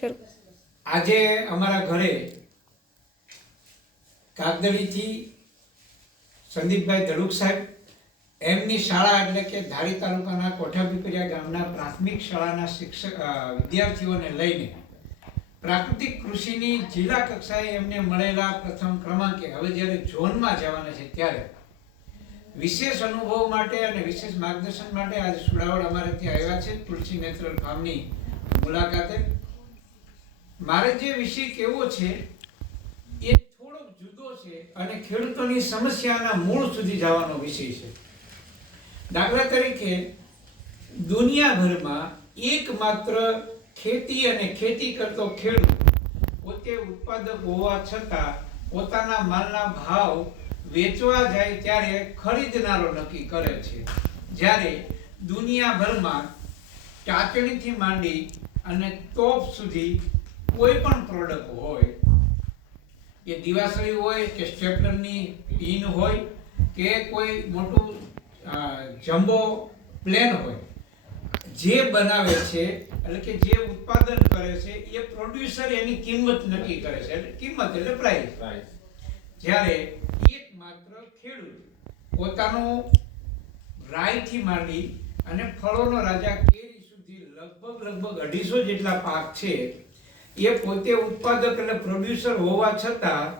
શરૂ આજે અમારા ઘરે કાગદડીથી સંદીપભાઈ ધડુક સાહેબ, એમની શાળા એટલે કે ધારી તાલુકાના કોઠાપીપરિયા ગામના પ્રાથમિક શાળાના શિક્ષક વિદ્યાર્થીઓને લઈને પ્રાકૃતિક કૃષિની જિલ્લા કક્ષાએ એમને મળેલા પ્રથમ ક્રમાંકે હવે જ્યારે ઝોનમાં જવાના છે ત્યારે વિશેષ અનુભવ માટે અને વિશેષ માર્ગદર્શન માટે આજે સુડાવડ અમારે ત્યાં આવ્યા છે તુલસી નેચરલ ફાર્મની મુલાકાતે. મારે જે વિષય કેવો છે, એ થોડોક જુદો છે અને ખેડૂતોની સમસ્યાના મૂળ સુધી જવાનો વિષય છે. દાખલા તરીકે, દુનિયાભરમાં એકમાત્ર ખેતી અને ખેતી કરતો ખેડૂત પોતે ઉત્પાદક હોવા છતાં પોતાના માલના ભાવ વેચવા જાય ત્યારે ખરીદનારો નક્કી કરે છે. જ્યારે દુનિયાભરમાં ટાંચણીથી માંડી અને તોપ સુધી કોઈ પણ પ્રોડક્ટ હોય એ દિવાસળી હોય કે સ્ટેપલરની પિન હોય કે કોઈ મોટું જમ્બો પ્લેન હોય જે બનાવે છે એટલે કે જે ઉત્પાદન કરે છે એ પ્રોડ્યુસર એની કિંમત નક્કી કરે છે. એટલે કિંમત એટલે પ્રાઇસ જ્યારે એક માત્ર ખેડૂત પોતાનું રાઈથી માંડી અને ફળોનો રાજા કેરી સુધી લગભગ લગભગ અઢીસો જેટલા પાક છે એ પોતે ઉત્પાદક એટલે પ્રોડ્યુસર હોવા છતાં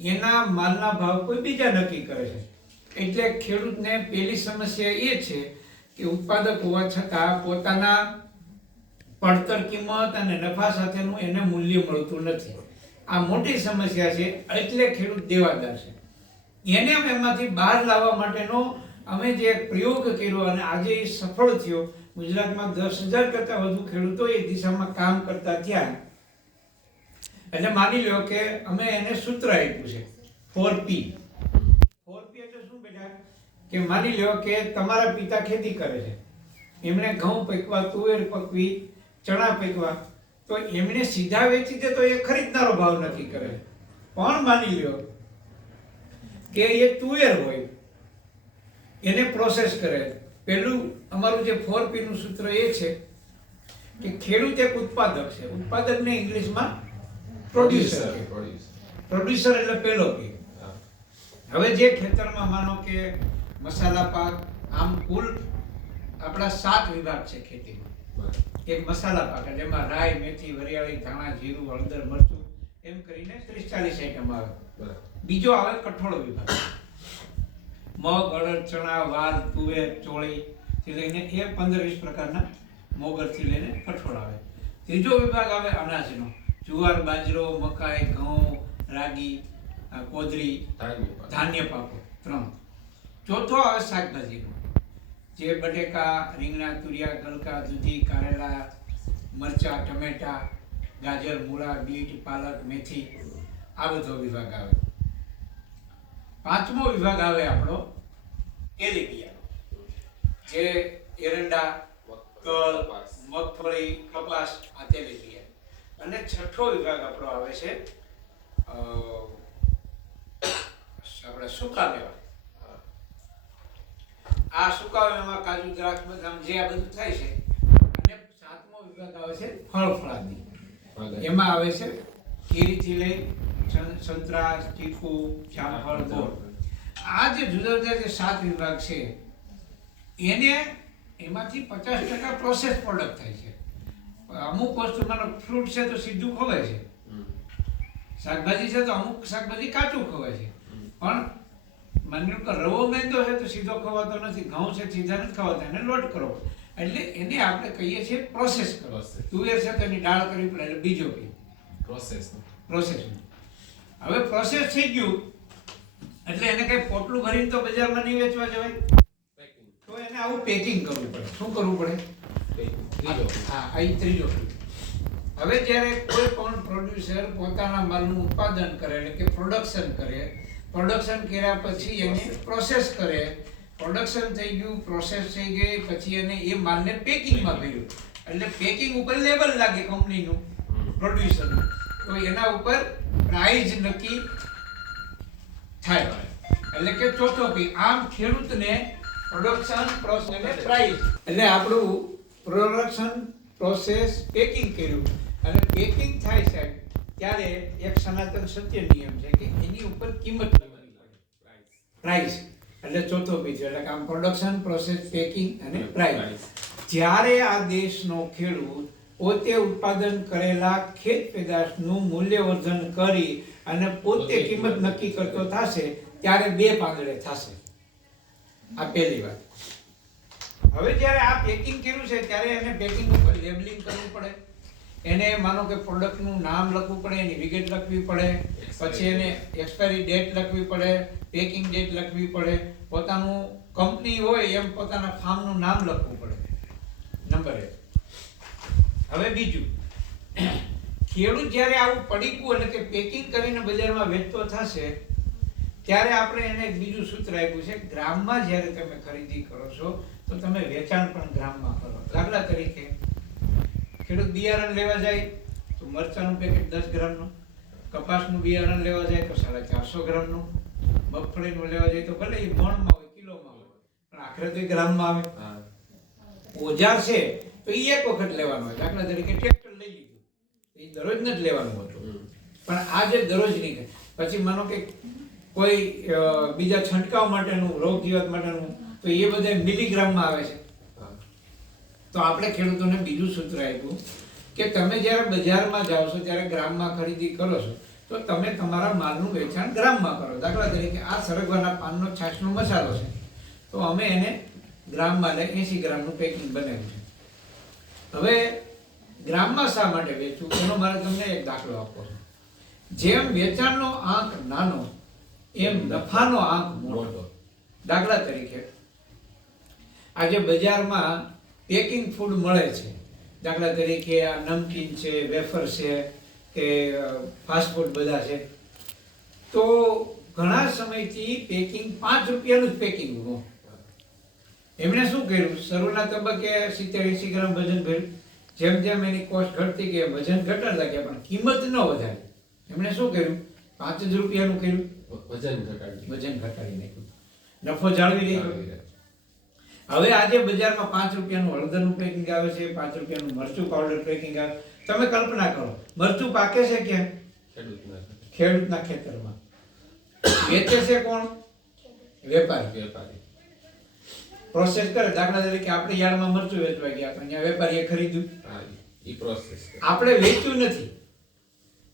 એના માલના ભાવ કોઈ બીજા નક્કી કરે છે. એટલે ખેડૂતને પેલી સમસ્યા એ છે કે ઉત્પાદક હોવા છતાં પોતાના પડતર કિંમત અને નફા સાથેનું એને મૂલ્ય મળતું નથી. આ મોટી સમસ્યા છે, એટલે ખેડૂત દેવાદાર છે. એને એમાંથી બહાર લાવવા માટેનો અમે જે એક પ્રયોગ કર્યો અને આજે એ સફળ થયો. ગુજરાતમાં દસ હજાર કરતાં વધુ ખેડૂતો એ દિશામાં કામ કરતા થયા. એટલે માની લો કે અમે એને સૂત્ર આપ્યું છે ફોર પી ફોર પી એટલે શું બેટા? કે માની લો કે તમારા પિતા ખેતી કરે છે. એમણે ઘઉં પકવા, તુવેર પકવી, ચણા પકવા, તો એમણે સીધા વેચી દે તો એ ખરીદનારો ભાવ નક્કી કરે પણ માની લ્યો કે એ તુવેર હોય, એને પ્રોસેસ કરે. પેલું અમારું જે ફોર પીનું સૂત્ર એ છે કે ખેડૂત એક ઉત્પાદક છે. ઉત્પાદકને ઇંગ્લિશમાં પ્રોડ્યુસર પ્રોડ્યુસર એટલે પેલો પી હવે જે ખેતરમાં માનો કે મસાલા પાક આમ કુલ આપણા સાત વિભાગ છે ખેતીમાં. એક મસાલા પાક એટલે એમાં રાઈ મેથી વરિયાળી ધાણા જીરું હળદર મરચું એમ કરીને ત્રીસ ચાલીસ આઈટમ આવે. બીજો આવે કઠોળ વિભાગ. મગ અડદ ચણા વાર તુવેર ચોળી થી લઈને એ પંદર વીસ પ્રકારના મોગરથી લઈને કઠોળ આવે. ત્રીજો વિભાગ આવે અનાજનો. જુવાર બાજરો મકાઈ ઘઉં રાગી કોદરી ધાન્ય પાકો. ત્રણ. ચોથો આવે શાકભાજીનો. જે બટેકા રીંગણા તુરિયા ગલકા દૂધી કારેલા મરચા ટમેટા ગાજર મૂળા બીટ પાલક મેથી આ બધો વિભાગ આવે. પાંચમો વિભાગ આવે આપણો તેલીબિયા જે એરંડા કલ મગફળી કપાસ આ તેલીબિયા અને છઠ્ઠો વિભાગ આપણો આવે છે આપણે સૂકા મેવા આ સૂકા મેવામાં કાજુ દ્રાક્ષ બદામ જે આ બધું થાય છે અને સાતમો વિભાગ આવે છે ફળ ફળાદી. એમાં આવે છે કેરીથી લઈ સંતરા ચીકુ જામફળ ગોળ. આ જે જુદા જુદા જે સાત વિભાગ છે એને એમાંથી પચાસ ટકા પ્રોસેસ પ્રોડક્ટ થાય છે. અમુક વસ્તુ માનો ફ્રૂટ છે તો સીધું ખવાય છે. શાકભાજી છે તો અમુક શાકભાજી કાચું ખવાય છે. પણ માની લો કે રવો મેંદો છે તો સીધો ખવાતો નથી. ઘઉં છે સીધા નથી ખવાતા. એને લોટ કરો. એટલે એને આપણે કહીએ છીએ પ્રોસેસ કરો. તુવેર છે તો એની દાળ કરવી પડે એટલે બીજો કહીએ પ્રોસેસ પ્રોસેસ હવે પ્રોસેસ થઈ ગયું. એટલે એને કઈ પોટલું ભરીને તો બજારમાં નહીં વેચવા જવાય. તો એને આવું પેકિંગ કરવું પડે. શું કરવું પડે? હા અહીં ત્રીજો હવે જ્યારે કોઈ પણ પ્રોડ્યુસર પોતાના માલનું ઉત્પાદન કરે એટલે કે પ્રોડક્શન કરે પ્રોડક્શન કર્યા પછી એને પ્રોસેસ કરે. પ્રોડક્શન થઈ ગયું પ્રોસેસ થઈ ગઈ પછી એને એ માલને પેકિંગમાં ભર્યું. એટલે પેકિંગ ઉપર લેબલ લાગે કંપનીનું પ્રોડ્યુસરનું તો એના ઉપર પ્રાઇઝ નક્કી થાય. એટલે કે ચોથો આમ ખેડૂતને પ્રોડક્શન પ્રોસેસ અને પ્રાઇઝ એટલે આપણું પ્રોડક્શન પ્રોસેસ પેકિંગ કર્યું. અને પેકિંગ થાય સાહેબ ત્યારે એક સનાતન સત્ય નિયમ છે કે એની ઉપર કિંમત લગાવી પ્રાઇસ એટલે ચોથો બીજો એટલે કે આમ પ્રોડક્શન પ્રોસેસ પેકિંગ અને પ્રાઇસ જ્યારે આ દેશનો ખેડૂત પોતે ઉત્પાદન કરેલા ખેત પેદાશનું મૂલ્યવર્ધન કરી અને પોતે કિંમત નક્કી કરતો થશે ત્યારે બે પાંદડે થશે. આ પહેલી વાત. હવે જ્યારે આ પેકિંગ કર્યું છે ત્યારે એને પેકિંગ ઉપર લેબલિંગ કરવું પડે. એને માનો કે પ્રોડક્ટનું નામ લખવું પડે એની વિગત લખવી પડે. પછી એને એક્સપાયરી ડેટ લખવી પડે પેકિંગ ડેટ લખવી પડે. પોતાનું કંપની હોય એમ પોતાના ફાર્મનું નામ લખવું પડે. નંબર એક. હવે બીજું. ખેડૂત જ્યારે આવું પડીકું એટલે કે પેકિંગ કરીને બજારમાં વેચતો થશે ત્યારે આપણે એને બીજું સૂત્ર આપ્યું છે. ગ્રામમાં જ્યારે તમે ખરીદી કરો છો તો તમે વેચાણ પણ ગ્રામમાં કરો. દાખલા તરીકે. ખેડૂત બિયારણ લેવા જાય તો મરચાનું પેકેટ દસ ગ્રામનું કપાસનું બિયારણ લેવા જાય તો સાડા ચારસો ગ્રામનું મગફળીનું લેવા જાય તો ભલે એ મણમાં હોય કિલોમાં હોય પણ આખરે તો એ ગ્રામમાં આવે. ઓજાર છે તો એ એક વખત લેવાનો હોય. દાખલા તરીકે ટ્રેક્ટર લઈ લીધું. એ દરરોજ નથી લેવાનું હતું. પણ આજે દરરોજ નહીં પછી માનો કે કોઈ બીજા છંટકાવ માટેનું રોગ જીવાત માટેનું તો એ બધા મિલીગ્રામમાં આવે છે. તો આપણે ખેડૂતોને બીજું સૂત્ર આપ્યું કે તમે જ્યારે બજારમાં જાઓ છો ત્યારે ગ્રામમાં ખરીદી કરો છો તો તમે તમારા માલનું વેચાણ ગ્રામમાં કરો. દાખલા તરીકે આ સરગવાના પાનનો છાશનો મસાલો છે. તો અમે એને ગ્રામમાં લઈ એંસી ગ્રામનું પેકિંગ બનાવ્યું છે. હવે ગ્રામમાં શા માટે વેચવું? એનો મારે તમને એક દાખલો આપવો છે. જેમ વેચાણનો આંક નાનો એમ નફાનો આંક મોટો. દાખલા તરીકે આજે બજારમાં પેકિંગ ફૂડ મળે છે. દાખલા તરીકે આ નમકીન છે વેફર છે કે ફાસ્ટફૂડ બધા છે. તો ઘણા સમયથી પેકિંગ પાંચ રૂપિયાનું જ પેકિંગ હતું એમણે શું કર્યું? શરૂના તબક્કે સિત્તેર એંસી ગ્રામ વજન ભર્યું. જેમ જેમ એની કોસ્ટ ઘટતી ગઈ વજન ઘટાડતા ગયા પણ કિંમત ન વધારી. એમણે શું કર્યું? પાંચ જ રૂપિયાનું કર્યું. વજન ઘટાડ્યું વજન ઘટાડી નાખ્યું. નફો જાળવી રાખ્યો હવે આજે બજારમાં પાંચ રૂપિયાનું હળદરનું પેકિંગ આવે છે પાંચ રૂપિયાનું મરચું પાવડર પેકિંગ આવે. તમે કલ્પના કરો મરચું પાકે છે કે ખેડૂતના ખેડૂતના ખેતરમાં. વેચે છે કોણ? વેપારી. વેપારી. પ્રોસેસ કરે દાખલા તરીકે આપણે યાર્ડમાં મરચું વેચવા ગયા પણ અહીંયા વેપારીએ ખરીદ્યું. એ પ્રોસેસ આપણે વેચ્યું નથી.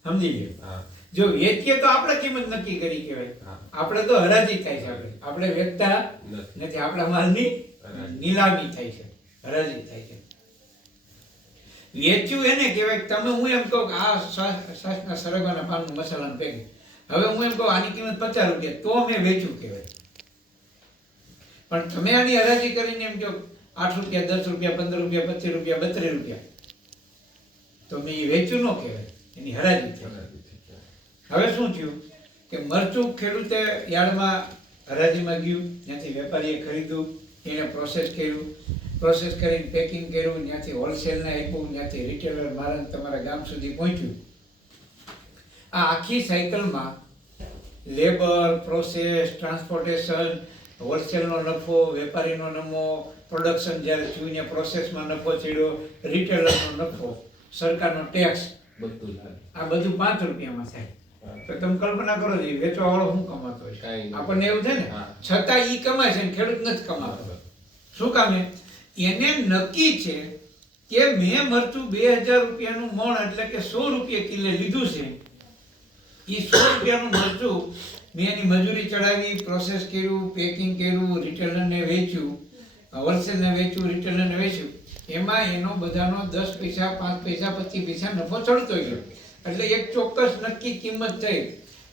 સમજી ગયો? જો વેચીએ તો આપણે કિંમત નક્કી કરી કહેવાય. આપણે તો હરાજી થાય છે આપણે. આપણે વેચતા નથી આપણા માલની. નીલામી થાય છે હરાજી થાય છે વેચ્યું એને કહેવાય કે તમે હું એમ કહું કે આ સાસના સરગવાના પાનનું મસાલાનું પેકેટ હવે હું એમ કહું આની કિંમત પચાસ રૂપિયા તો મેં વેચ્યું કહેવાય. પણ તમે આની હરાજી કરીને એમ કહો આઠ રૂપિયા દસ રૂપિયા પંદર રૂપિયા પચીસ રૂપિયા બત્રીસ રૂપિયા. તો મેં એ વેચ્યું ન કહેવાય એની હરાજી થઈ. હવે શું થયું કે મરચું ખેડૂતે યાર્ડમાં હરાજીમાં ગયું ત્યાંથી વેપારીએ ખરીદ્યું. એને પ્રોસેસ કર્યું. પ્રોસેસ કરીને પેકિંગ કર્યું ત્યાંથી હોલસેલને આપ્યું ત્યાંથી રિટેલર મારા તમારા ગામ સુધી પહોંચ્યું. આ આખી સાયકલમાં લેબર પ્રોસેસ ટ્રાન્સપોર્ટેશન હોલસેલનો નફો વેપારીનો નમો પ્રોડક્શન જ્યારે થયું પ્રોસેસમાં નફો ચડ્યો રિટેલરનો નફો સરકારનો ટેક્સ બધું આ બધું પાંચ રૂપિયામાં થાય. તો તમે કલ્પના કરો છો વેચવા વાળો શું કમાતો હોય? કાંઈ આપણને એવું છે ને. છતાં ઈ કમાય છે ને ખેડૂત નથી કમાતો. શું કામે? એને નક્કી છે કે મેં મરચું બે હજાર રૂપિયાનું મણ એટલે કે સો રૂપિયા કિલે લીધું છે. એ સો રૂપિયાનું મરચું મેં એની મજૂરી ચડાવી પ્રોસેસ કર્યું પેકિંગ કર્યું રિટેલરને વેચ્યું હોલસેલને વેચ્યું રિટેલરને વેચ્યું. એમાં એનો બધાનો દસ પૈસા, પાંચ પૈસા, પચીસ પૈસા નફો ચડતો ગયો. એટલે એક ચોક્કસ નક્કી કિંમત થઈ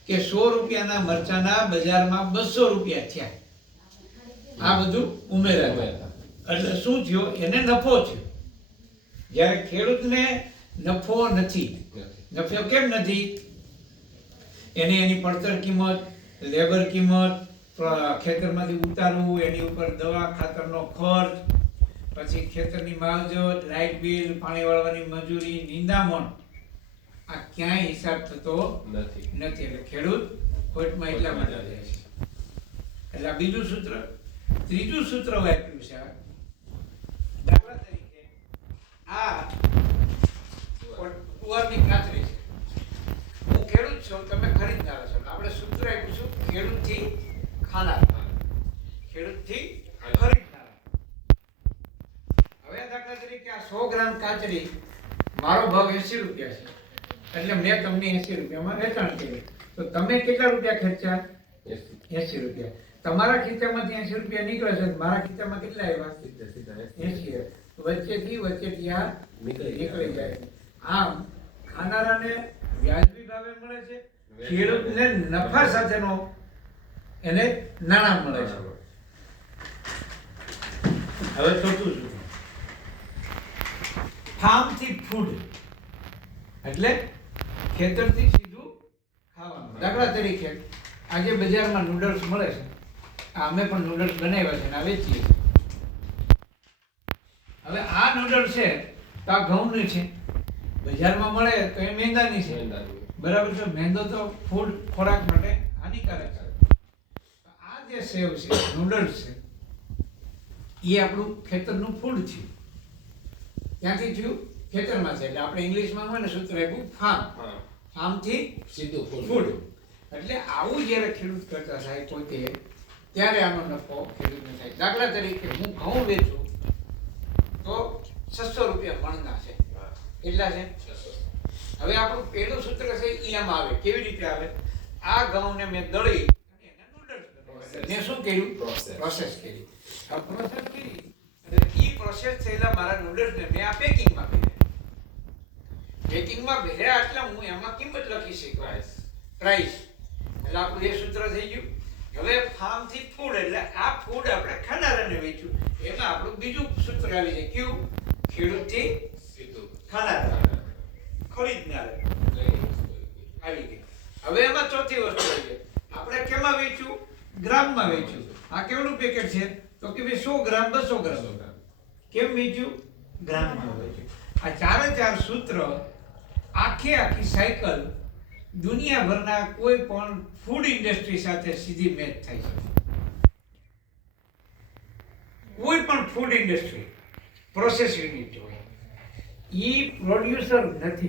કે સો રૂપિયાના મરચાના બજારમાં બસો રૂપિયા થયા. આ બધું ઉમેરા ઉમેરા. એટલે શું થયો? એને નફો થયો. જ્યારે ખેડૂતને નફો નથી. નથી. નફો કેમ નથી? એને એની પડતર કિંમત લેબર કિંમત ખેતરમાંથી ઉતારવું એની ઉપર દવા ખાતરનો ખર્ચ પછી ખેતરની માવજત લાઇટ બિલ પાણી વાળવાની મજૂરી નિંદામણ. આ ક્યાંય હિસાબ થતો નથી. નથી. એટલે ખેડૂત ખોટમાં એટલા માટે જાય છે. એટલે બીજું સૂત્ર? ત્રીજું સૂત્ર આપ્યું છે. દાખલા તરીકે આ કુવારની કાતરી છે. હું ખેડૂત છું, તમે ખરીદનાર છો. આપણે સૂત્ર આપ્યું છું ખેડૂતથી ખાનાર ખેડૂતથી ખરીદનાર હવે દાખલા તરીકે આ સો ગ્રામ કાચરી મારો ભાવ એસી રૂપિયા છે. એટલે મેં તમને એસી રૂપિયામાં વેચાણ કર્યું. તો તમે કેટલા રૂપિયા ખર્ચ્યા? એસી. રૂપિયા. તમારા ખીચામાંથી એસી રૂપિયા નીકળે છે મારા ખીચામાં કેટલા આવ્યા? એસી. વચ્ચેથી વચ્ચેથી આ નીકળી નીકળી જાય. આમ ખાનારાને વ્યાજબી ભાવે મળે છે ખેડૂતને નફા સાથેનો એને નાણાં મળે છે. હવે ચોથું શું? ફાર્મથી ફૂડ. એટલે ખેતરથી સીધું ખાવાનું. દાખલા તરીકે આજે બજારમાં નૂડલ્સ મળે છે. અમે પણ નૂડલ્સ બનાવ્યા છે અને આ વેચીએ હવે આ નૂડલ છે તો આ ઘઉંની છે. બજારમાં મળે તો એ મેંદાની છે. બરાબર છે? મેંદો તો ફૂડ ખોરાક માટે હાનિકારક છે. આ જે સેવ છે નૂડલ્સ છે એ આપણું ખેતરનું ફૂડ છે. ત્યાંથી થયું? ખેતરમાં છે. એટલે આપણે ઇંગ્લિશમાં હોય ને સૂત્ર આપ્યું ફાર્મ ફાર્મથી સીધું ફૂડ એટલે આવું જ્યારે ખેડૂત કરતા થાય પોતે ત્યારે આનો નફો ખેડૂતને થાય. દાખલા તરીકે હું ઘઉં વેચું તો છસો રૂપિયા મણના છે. કેટલા છે? હવે આપણું પહેલું સૂત્ર છે એ આમ આવે. કેવી રીતે આવે? આ ઘઉંને મેં દળી અને એને noodles મેં શું કર્યું? પ્રોસેસ કરી. પ્રોસેસ કરી એ પ્રોસેસ થયેલા મારા નૂડલ્સને મેં આ પેકિંગમાં ભર્યા પેકિંગમાં ભર્યા એટલે હું એમાં કિંમત લખી શકું પ્રાઇસ એટલે આપણું એ સૂત્ર થઈ ગયું. હવે ફાર્મથી ફૂડ એટલે આ ફૂડ આપણે ખાનારાને વેચ્યું. એમાં આપણું બીજું સૂત્ર આવી જાય. કયું? ખેડૂતથી સીધું. ખાનારા. ખરીદનાર. આવી ગઈ. હવે એમાં ચોથી વસ્તુ આવી ગઈ. આપણે કેમાં વેચ્યું? ગ્રામમાં વેચ્યું. આ કેવડું પેકેટ છે? તો કે ભાઈ સો ગ્રામ, બસો ગ્રામ. કેમ વેચ્યું? ગ્રામમાં વેચ્યું. આ ચારે ચાર સૂત્ર આખે આખી સાયકલ દુનિયાભરના કોઈ પણ ફૂડ ઇન્ડસ્ટ્રી સાથે સીધી મેચ થઈ શકે કોઈ પણ ફૂડ ઇન્ડસ્ટ્રી પ્રોસેસ યુનિટ હોય. એ પ્રોડ્યુસર નથી.